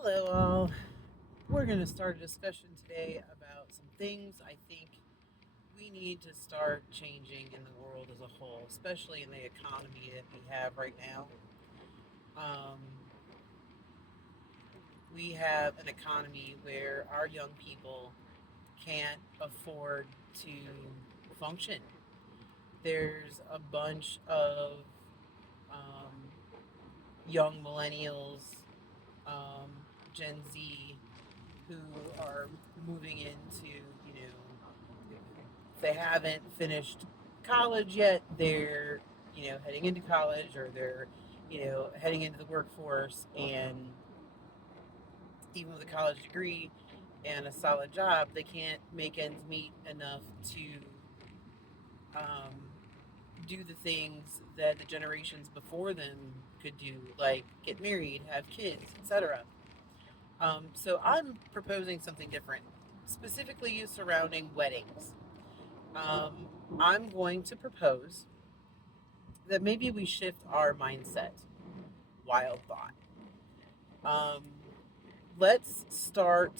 Hello, all. We're going to start a discussion today about some things I think we need to start changing in the world as a whole, especially in the economy that we have right now. Um, we have an economy where our young people can't afford to function. There's a bunch of um, young millennials, um, Gen Z, who are moving into, if they haven't finished college yet, they're, heading into college or they're, heading into the workforce. And even with a college degree and a solid job, they can't make ends meet enough to um, do the things that the generations before them could do, like get married, have kids, etc. So I'm proposing something different, specifically surrounding weddings. Um, I'm going to propose that maybe we shift our mindset. Wild thought. Um, let's start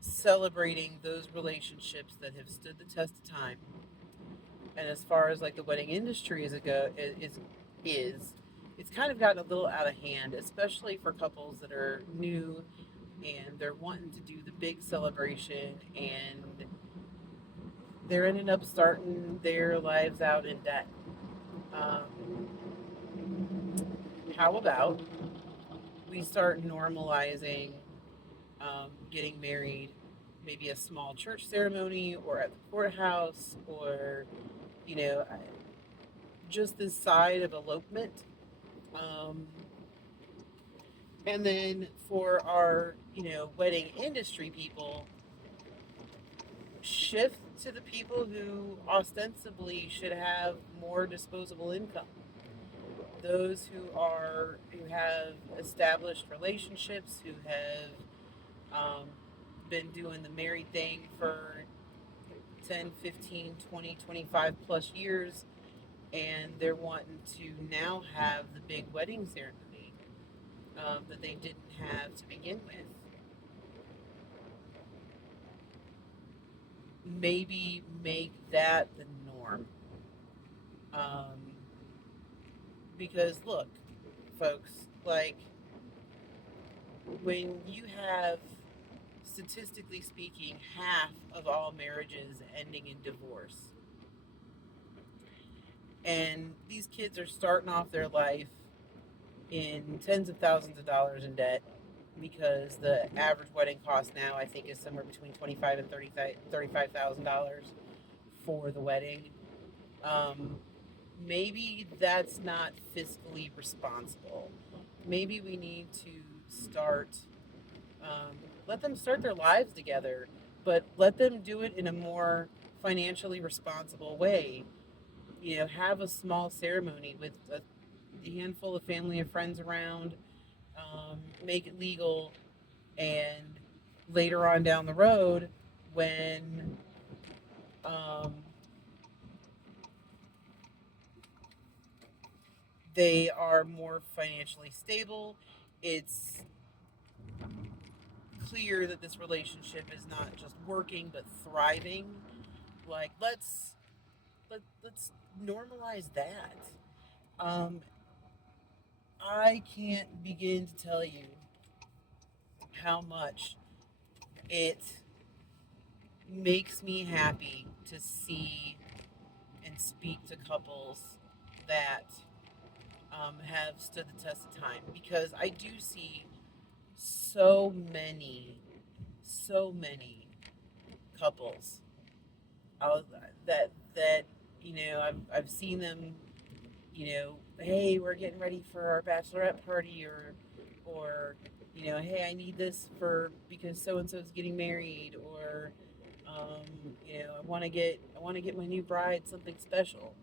celebrating those relationships that have stood the test of time. And as far as like the wedding industry is it's kind of gotten a little out of hand, especially for couples that are new and they're wanting to do the big celebration and they're ending up starting their lives out in debt. Um, how about we start normalizing getting married, maybe a small church ceremony or at the courthouse or, you know, just this side of elopement. Um, and then for our, wedding industry people, shift to the people who ostensibly should have more disposable income. Those who have established relationships, who have been doing the married thing for 10, 15, 20, 25 plus years, and they're wanting to now have the big wedding ceremony that they didn't have to begin with. Maybe make that the norm. Um, because look, folks, like when you have, statistically speaking, half of all marriages ending in divorce, and these kids are starting off their life in tens of thousands of dollars in debt because the average wedding cost now I think is somewhere between 25 and $35,000 for the wedding. Um, Maybe that's not fiscally responsible. Maybe we need to start, um, let them start their lives together, but let them do it in a more financially responsible way. Have a small ceremony with a handful of family and friends around, make it legal, and later on down the road, when um, they are more financially stable, it's clear that this relationship is not just working but thriving. Like let's normalize that. Um, I can't begin to tell you how much it makes me happy to see and speak to couples that have stood the test of time, because I do see so many couples uh, that I've seen them. Hey, we're getting ready for our bachelorette party, or hey, I need this for because so and so is getting married, or I want to get my new bride something special,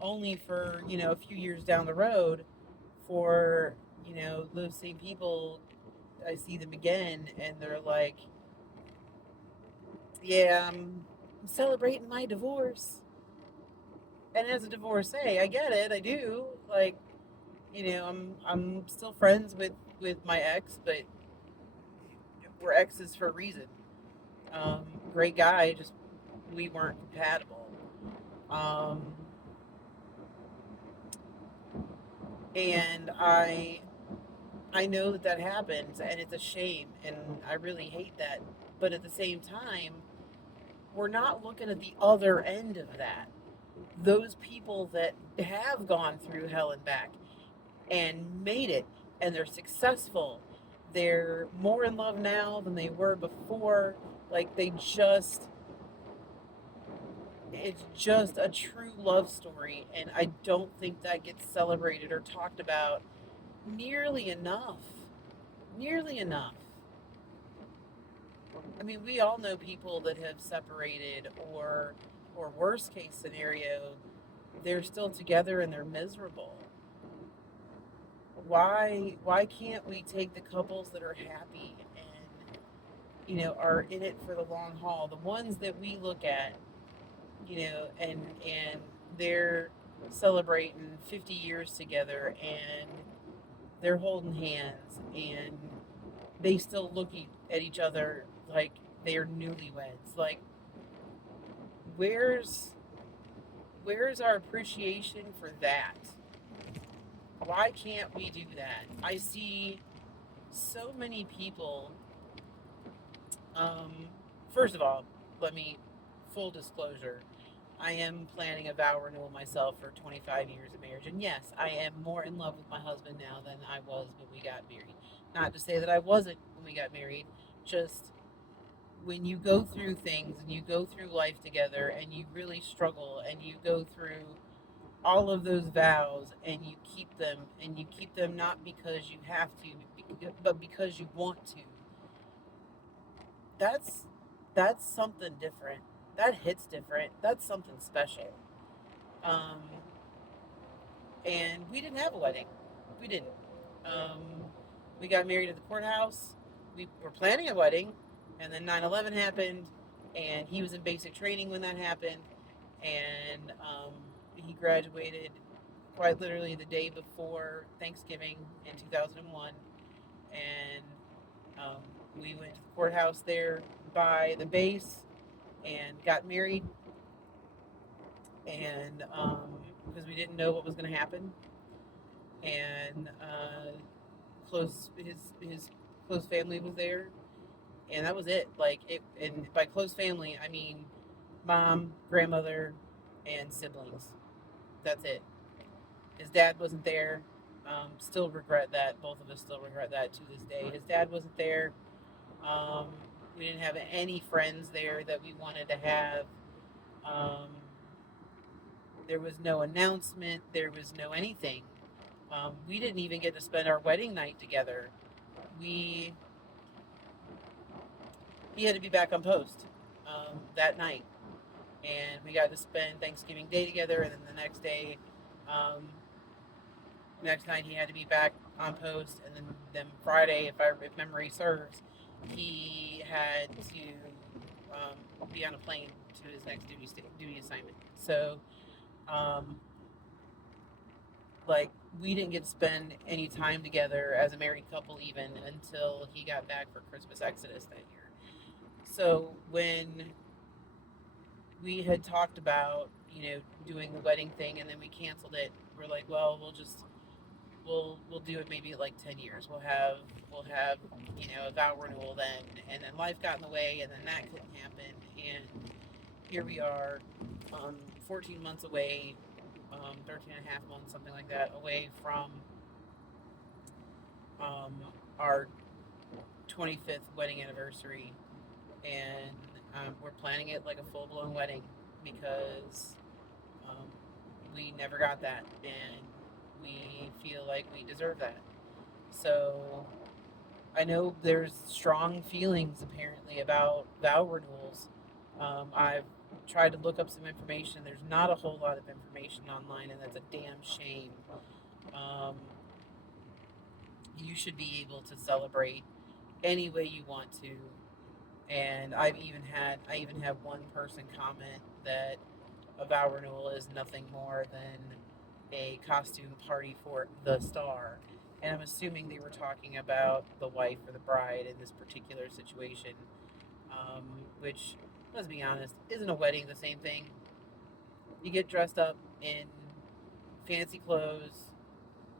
only for a few years down the road for those same people. I see them again and they're like, yeah, I'm celebrating my divorce. And as a divorcee, I get it, I do. Like, I'm still friends with my ex, but we're exes for a reason. Um, Great guy, just we weren't compatible. Um, and I know that that happens, and it's a shame, and I really hate that. But at the same time, we're not looking at the other end of that. Those people that have gone through hell and back and made it, and they're successful. They're more in love now than they were before. Like it's just a true love story, and I don't think that gets celebrated or talked about nearly enough. Nearly enough. I mean, we all know people that have separated, or worst case scenario, they're still together and they're miserable. Why can't we take the couples that are happy and are in it for the long haul, the ones that we look at, and they're celebrating 50 years together, and they're holding hands, and they still look at each other like they're newlyweds. Like, where's where's our appreciation for that? Why can't we do that? I see so many people. um First of all, let me full disclosure, I am planning a vow renewal myself for 25 years of marriage. And yes, I am more in love with my husband now than I was when we got married. Not to say that I wasn't when we got married, just when you go through things and you go through life together and you really struggle and you go through all of those vows and you keep them not because you have to, but because you want to. That's that's something different. That hits different. That's something special. Um, and we didn't have a wedding. We didn't. Um, we got married at the courthouse. We were planning a wedding, and then 9/11 happened, and he was in basic training when that happened, and he graduated quite literally the day before Thanksgiving in 2001, and um, we went to the courthouse there by the base and got married, and because we didn't know what was going to happen, and his close family was there, and that was it. Like it, and by close family, I mean mom, grandmother, and siblings. That's it. His dad wasn't there. Still regret that. Both of us still regret that to this day. His dad wasn't there. Um, we didn't have any friends there that we wanted to have. Um, there was no announcement. There was no anything. We didn't even get to spend our wedding night together. We He had to be back on post that night, and we got to spend Thanksgiving Day together. And then the um, next night he had to be back on post, and then Friday, if memory serves, he had to be on a plane to his next duty assignment. So, um, like, we didn't get to spend any time together as a married couple even until he got back for Christmas Exodus that year. So when we had talked about, doing the wedding thing, and then we canceled it, we're like, well, we'll do it maybe like 10 years. We'll have a vow renewal then, and then life got in the way, and then that couldn't happen, and here we are, 14 months away, 13 and a half months, something like that, away from um, our 25th wedding anniversary, and we're planning it like a full-blown wedding because um, we never got that, and we feel like we deserve that. So I know there's strong feelings apparently about vow renewals. I've tried to look up some information. There's not a whole lot of information online, and that's a damn shame. Um, you should be able to celebrate any way you want to. And I even have one person comment that a vow renewal is nothing more than a costume party for the star. And I'm assuming they were talking about the wife or the bride in this particular situation, um, which, let's be honest, isn't a wedding the same thing? You get dressed up in fancy clothes,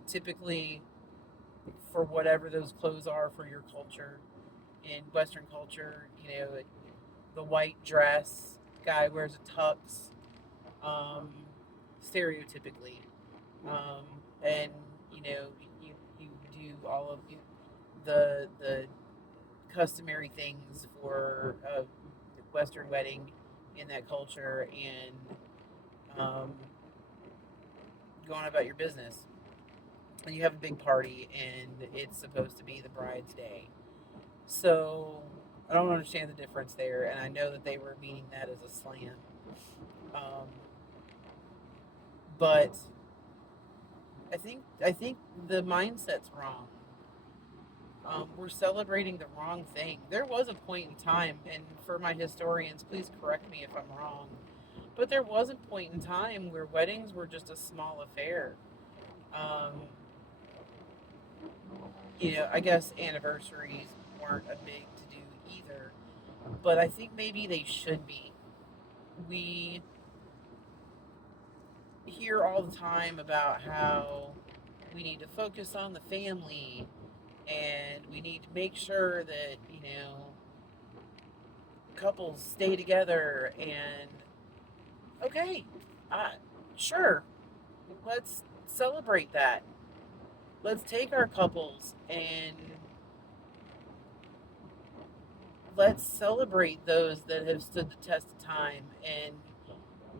typically for whatever those clothes are for your culture. In Western culture, the white dress, guy wears a tux, um, stereotypically, um, and you do all of the customary things for a Western wedding in that culture, and go on about your business. And you have a big party, and it's supposed to be the bride's day. So I don't understand the difference there, and I know that they were meaning that as a slam. Um, but I think the mindset's wrong. We're celebrating the wrong thing. There was a point in time, and for my historians, please correct me if I'm wrong, but there was a point in time where weddings were just a small affair. Um, I guess anniversaries weren't a big to do either, but I think maybe they should be. We hear all the time about how we need to focus on the family and we need to make sure that, couples stay together and okay, uh, sure, let's celebrate that. Let's take our couples and let's celebrate those that have stood the test of time. And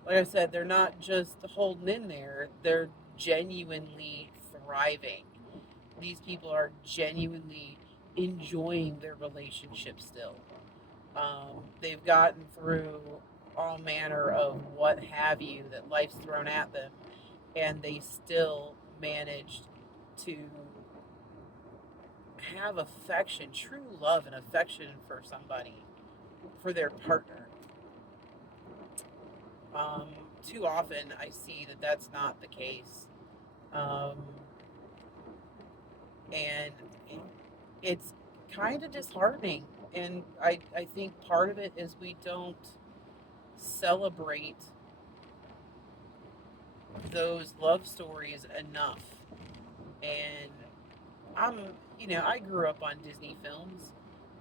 like I said, they're not just holding in there, they're genuinely thriving. These people are genuinely enjoying their relationship still. They've gotten through all manner of what have you that life's thrown at them, and they still managed to have affection, true love and affection for somebody, for their partner. Um, Too often I see that that's not the case. Um, and it's kind of disheartening. And I think part of it is we don't celebrate those love stories enough. And I'm, I grew up on Disney films.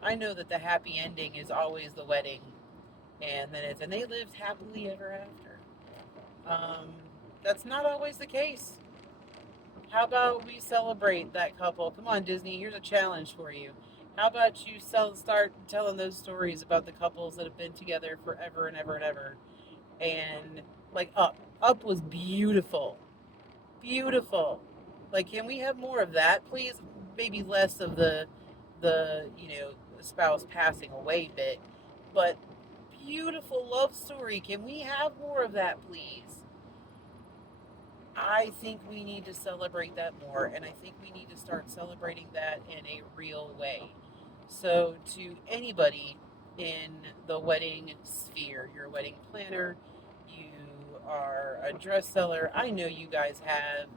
I know that the happy ending is always the wedding, and they lived happily ever after. Um, that's not always the case. How about we celebrate that couple? Come on, Disney. Here's a challenge for you. How about you start telling those stories about the couples that have been together forever and ever and ever? And like Up was beautiful, beautiful. Like, can we have more of that, please? Maybe less of the spouse passing away bit, but beautiful love story. Can we have more of that, please? I think we need to celebrate that more, and I think we need to start celebrating that in a real way. So, to anybody in the wedding sphere, you're a wedding planner, you are a dress seller, I know you guys have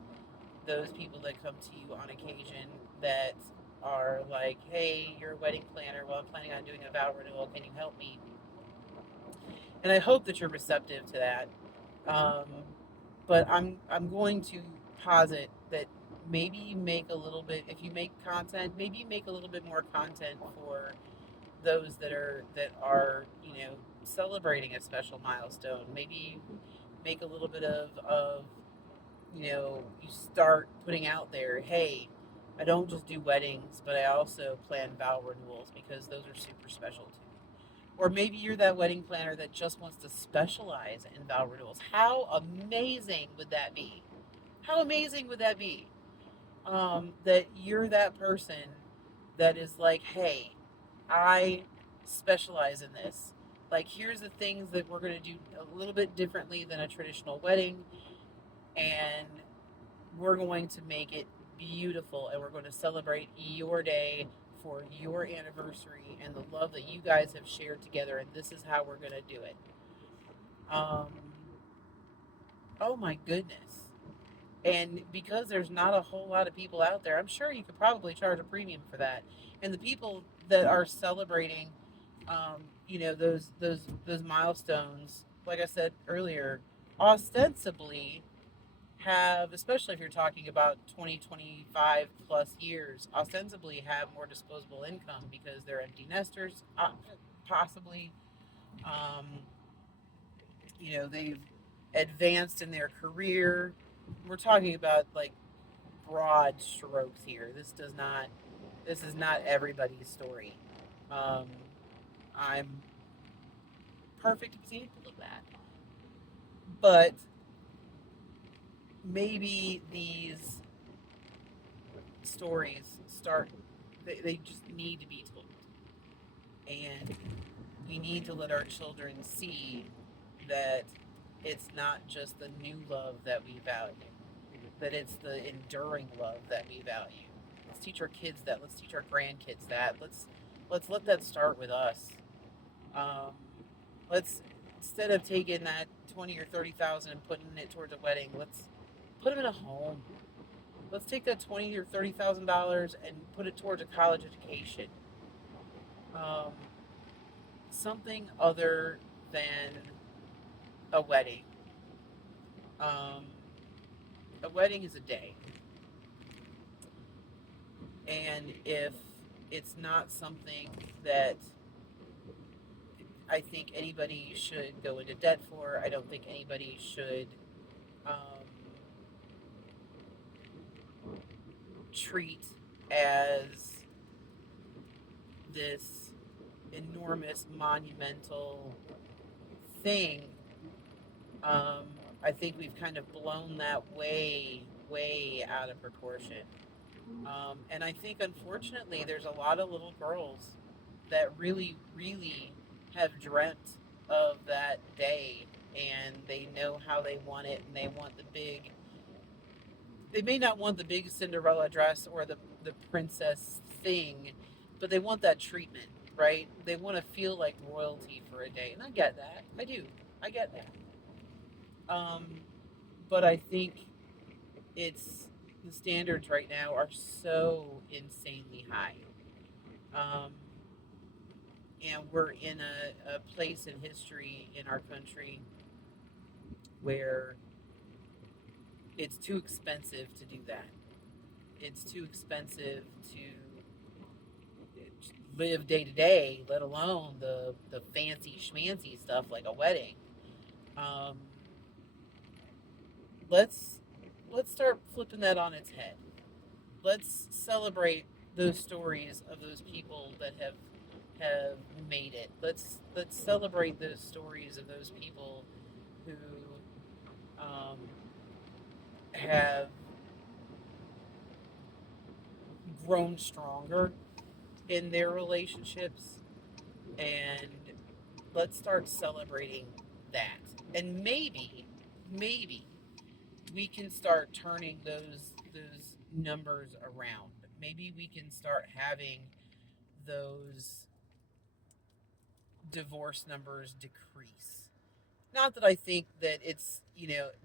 those people that come to you on occasion that are like, hey, you're a wedding planner. Well, I'm planning on doing a vow renewal. Can you help me? And I hope that you're receptive to that. Um, but I'm going to posit that maybe you make a little bit, if you make content, maybe you make a little bit more content for those that are celebrating a special milestone. Maybe you make a little bit of you start putting out there, hey, I don't just do weddings, but I also plan vow renewals because those are super special too. Or maybe you're that wedding planner that just wants to specialize in vow renewals. How amazing would that be? How amazing would that be? That you're that person that is like, hey, I specialize in this. Like, here's the things that we're going to do a little bit differently than a traditional wedding, and we're going to make it beautiful, and we're going to celebrate your day for your anniversary and the love that you guys have shared together, and this is how we're going to do it. Um, oh my goodness. And because there's not a whole lot of people out there, I'm sure you could probably charge a premium for that. And the people that are celebrating, those milestones, like I said earlier, ostensibly have, especially if you're talking about 20, 25 plus years, ostensibly have more disposable income because they're empty nesters, possibly. Um, they've advanced in their career. We're talking about like broad strokes here. This is not everybody's story. Um, I'm perfect example of that. But maybe these stories they just need to be told. And we need to let our children see that it's not just the new love that we value, that it's the enduring love that we value. Let's teach our kids that. Let's teach our grandkids that. Let's let that start with us. Um, let's instead of taking that 20 or 30,000 and putting it towards a wedding, let's put them in a home. Let's take that 20 or $30,000 and put it towards a college education. Um, Something other than a wedding. Um, a wedding is a day, and if it's not something that I think anybody should go into debt for, I don't think anybody should um, treat as this enormous monumental thing. um, I think we've kind of blown that way out of proportion. And I think, unfortunately, there's a lot of little girls that really, really have dreamt of that day, and they know how they want it, and they want the big. They may not want the big Cinderella dress or the princess thing, but they want that treatment, right? They want to feel like royalty for a day, and I get that. I do. I get that. But I think it's the standards right now are so insanely high. Um, and we're in a place in history in our country where it's too expensive to do that. It's too expensive to live day to day, let alone the fancy schmancy stuff like a wedding. Um, let's let's start flipping that on its head. Let's celebrate those stories of those people that have made it. Let's celebrate those stories of those people who um, have grown stronger in their relationships, and let's start celebrating that. And maybe we can start turning those numbers around. Maybe we can start having those divorce numbers decrease. Not that I think that it's,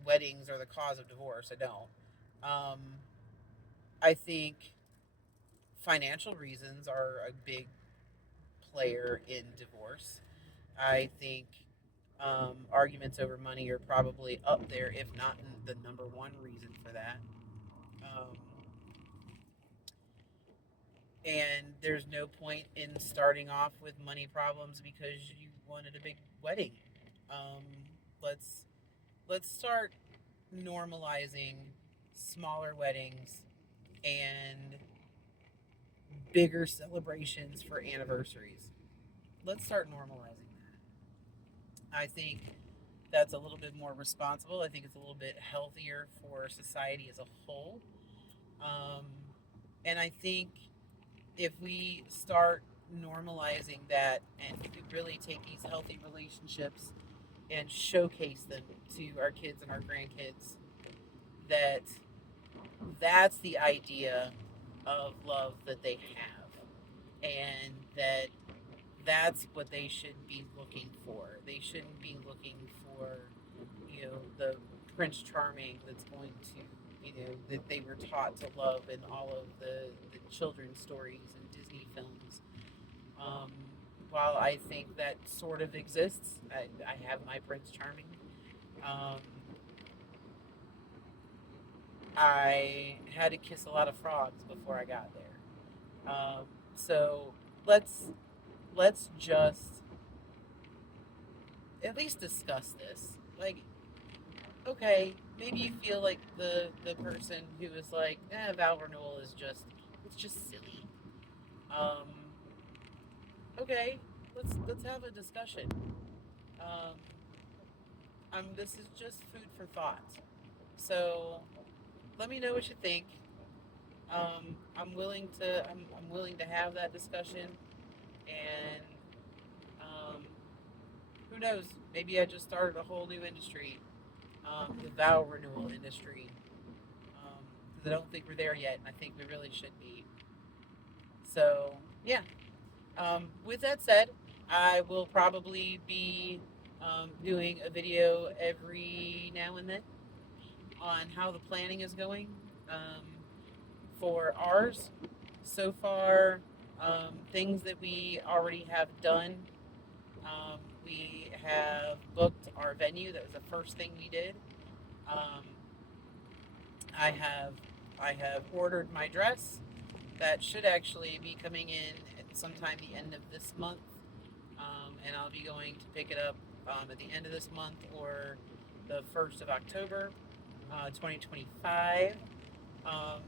weddings are the cause of divorce. I don't. Um, I think financial reasons are a big player in divorce. I think arguments over money are probably up there, if not the number one reason for that. Um, and there's no point in starting off with money problems because you wanted a big wedding. Um, let's let's start normalizing smaller weddings and bigger celebrations for anniversaries. Let's start normalizing that. I think that's a little bit more responsible. I think it's a little bit healthier for society as a whole. Um, and I think if we start normalizing that and we really take these healthy relationships and showcase them to our kids and our grandkids, that that's the idea of love that they have, and that's what they should be looking for. They shouldn't be looking for, the Prince Charming that's going to that they were taught to love in all of the children's stories and Disney films. Um, while I think that sort of exists, I have my Prince Charming. Um, I had to kiss a lot of frogs before I got there. So let's let's just at least discuss this. Like, okay, maybe you feel like the person who is like, vow renewal is just it's just silly. Um, okay, let's have a discussion. Um, this is just food for thought. So let me know what you think. I'm willing to have that discussion, and um, who knows? Maybe I just started a whole new industry, the vow renewal industry, because I don't think we're there yet, and I think we really should be. So yeah. With that said, I will probably be doing a video every now and then on how the planning is going um, for ours. So far, things that we already have done. We have booked our venue. That was the first thing we did. Um, I have I have ordered my dress. That should actually be coming in at sometime the end of this month, and I'll be going to pick it up at the end of this month or the 1st of October, 2025. Um,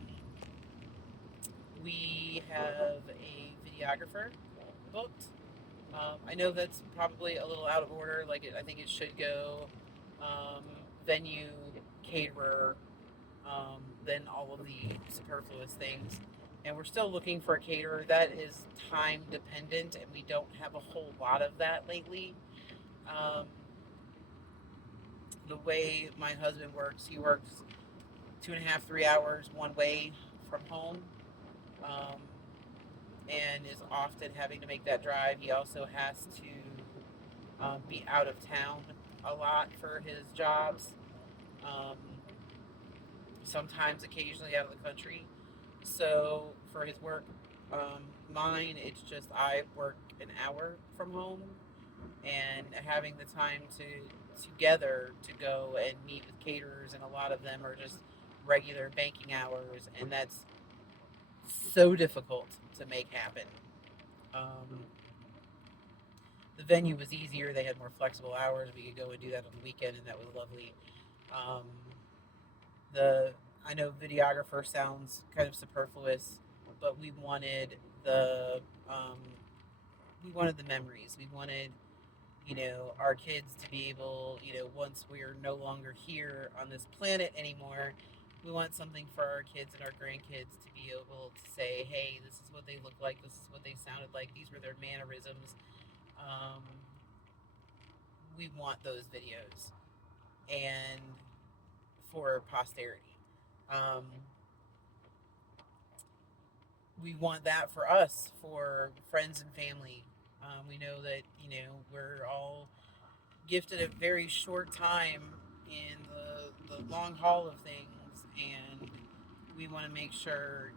we have a videographer booked. I know that's probably a little out of order. I think it should go um, venue, caterer, then all of the superfluous things. And we're still looking for a caterer. That is time dependent, and we don't have a whole lot of that lately. Um, the way my husband works, he works 2.5, 3 hours one way from home, um, and is often having to make that drive. He also has to be out of town a lot for his jobs. Um, Sometimes, occasionally, out of the country. So for his work, mine, it's just I work an hour from home, and having the time together to go and meet with caterers, and a lot of them are just regular banking hours, and that's so difficult to make happen. Um, the venue was easier; they had more flexible hours. We could go and do that on the weekend, and that was lovely. Um, the I know videographer sounds kind of superfluous, but the um, we wanted the memories. We wanted our kids to be able, once we're no longer here on this planet anymore, we want something for our kids and our grandkids to be able to say, hey, this is what they look like, this is what they sounded like, these were their mannerisms. Um, we want those videos and for posterity. Um, we want that for us, for friends and family. We know that we're all gifted a very short time in the long haul of things, and we want to make sure.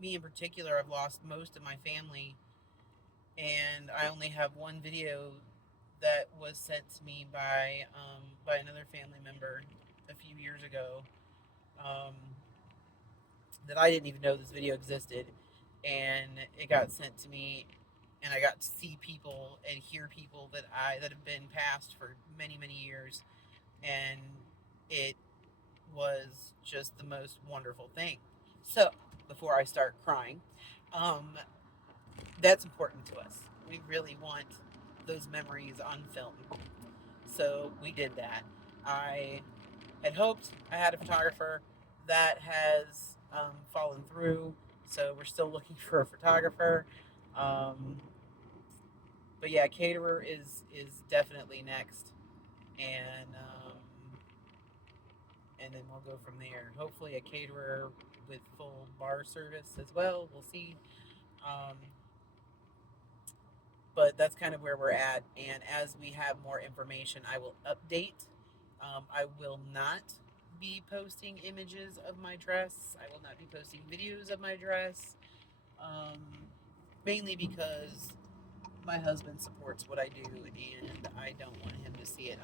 Me in particular, I've lost most of my family, and I only have one video that was sent to me by another family member a few years ago. Um, that I didn't even know this video existed, and it got sent to me, and I got to see people and hear people that have been passed for many, many years, and it was just the most wonderful thing. So before I start crying, um, that's important to us. We really want those memories on film, so we did that. I had hoped I had a photographer. That has fallen through, so we're still looking for a photographer. Um, but yeah, caterer is definitely next, and and then we'll go from there. Hopefully, a caterer with full bar service as well. We'll see. Um, but that's kind of where we're at. And as we have more information, I will update. I will not be posting images of my dress. I will not be posting videos of my dress. Um, Mainly because my husband supports what I do and I don't want him to see it.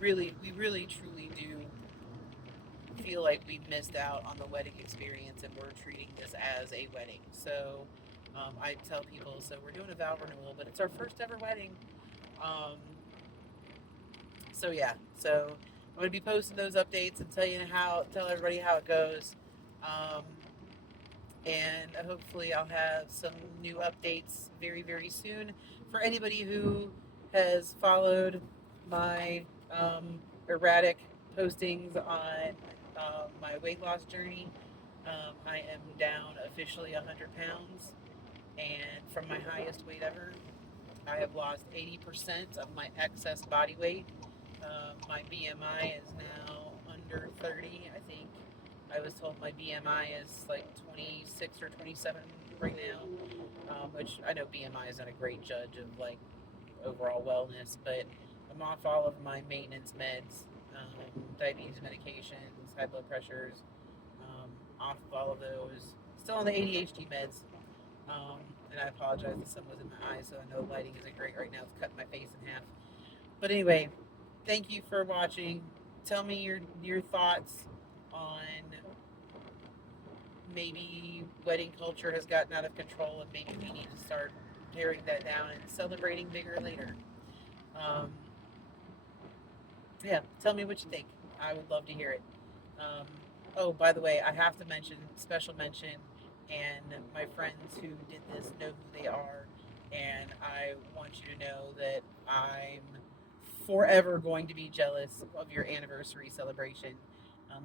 We really truly do feel like we missed out on the wedding experience and we're treating this as a wedding. So I tell people, so we're doing a vow renewal, but it's our first ever wedding. Um, so yeah, so I'm going to be posting those updates and tell everybody how it goes. Um, and hopefully I'll have some new updates very, very soon. For anybody who has followed my erratic postings on my weight loss journey, I am down officially 100 pounds, and from my highest weight ever, I have lost 80% of my excess body weight. My BMI is now under 30, I think. I was told my BMI is like 26 or 27 right now, which I know BMI isn't a great judge of like overall wellness, but I'm off all of my maintenance meds, diabetes medications, high blood pressures, off of all of those. Still on the ADHD meds, and I apologize, the sun was in my eyes, so I know lighting isn't great right now. It's cutting my face in half. But anyway, thank you for watching. Tell me your thoughts on maybe wedding culture has gotten out of control and maybe we need to start paring that down and celebrating bigger later. Um, yeah, tell me what you think. I would love to hear it. Um, oh, by the way, I have to mention, special mention, and my friends who did this know who they are, and I want you to know that I'm forever going to be jealous of your anniversary celebration.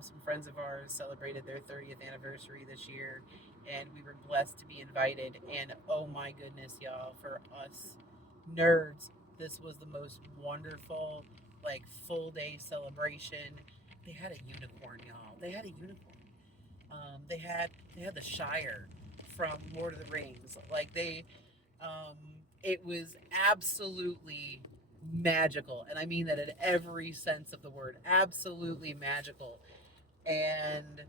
Some friends of ours celebrated their 30th anniversary this year, and we were blessed to be invited. And oh my goodness, y'all, for us nerds, this was the most wonderful, like, full day celebration. They had a unicorn, y'all. They had a unicorn. They had the Shire from Lord of the Rings. Um, it was absolutely magical, and I mean that in every sense of the word. Absolutely magical. And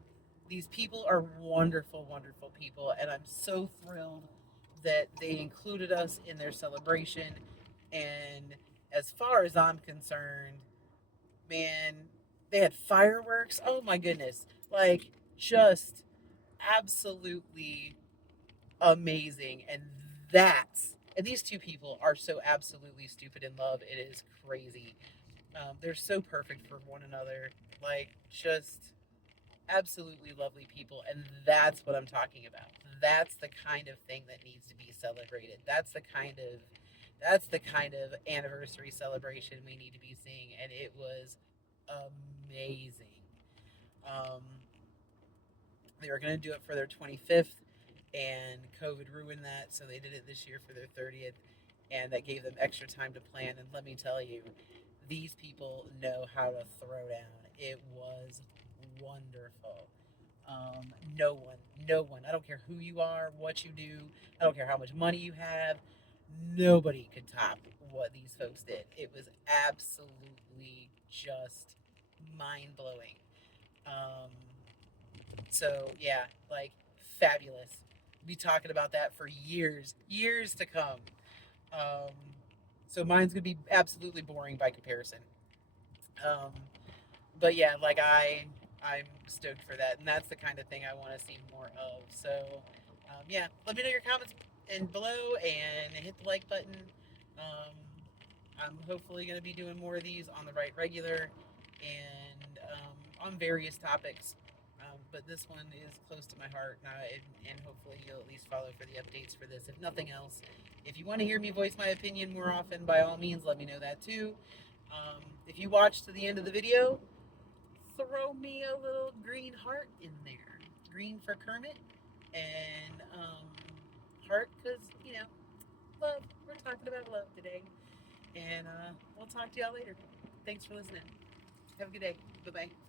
these people are wonderful, wonderful people, and I'm so thrilled that they included us in their celebration. And as far as I'm concerned, man, they had fireworks. Oh my goodness. Like, just absolutely amazing. And these two people are so absolutely stupid in love. It is crazy. They're so perfect for one another. Like, just absolutely lovely people. And that's what I'm talking about. That's the kind of thing that needs to be celebrated. That's the kind of anniversary celebration we need to be seeing. And it was amazing. Um, they were going to do it for their 25th, and COVID ruined that, so they did it this year for their 30th, and that gave them extra time to plan. And let me tell you, these people know how to throw down. It was wonderful. No one, no one, I don't care who you are, what you do, I don't care how much money you have, nobody could top what these folks did. It was absolutely just mind blowing. Um, so yeah, like, fabulous. Be talking about that for years, years to come. Um, so mine's gonna be absolutely boring by comparison. Um, but yeah, like I'm stoked for that, and that's the kind of thing I want to see more of. So yeah, let me know your comments and below, and hit the like button. Um, I'm hopefully going to be doing more of these on the right regular and on various topics. But this one is close to my heart, and hopefully you'll at least follow for the updates for this. If nothing else, if you want to hear me voice my opinion more often, by all means, let me know that too. If you watch to the end of the video, throw me a little green heart in there. Green for Kermit, and heart because, love. We're talking about love today. And we'll talk to y'all later. Thanks for listening. Have a good day. Bye-bye.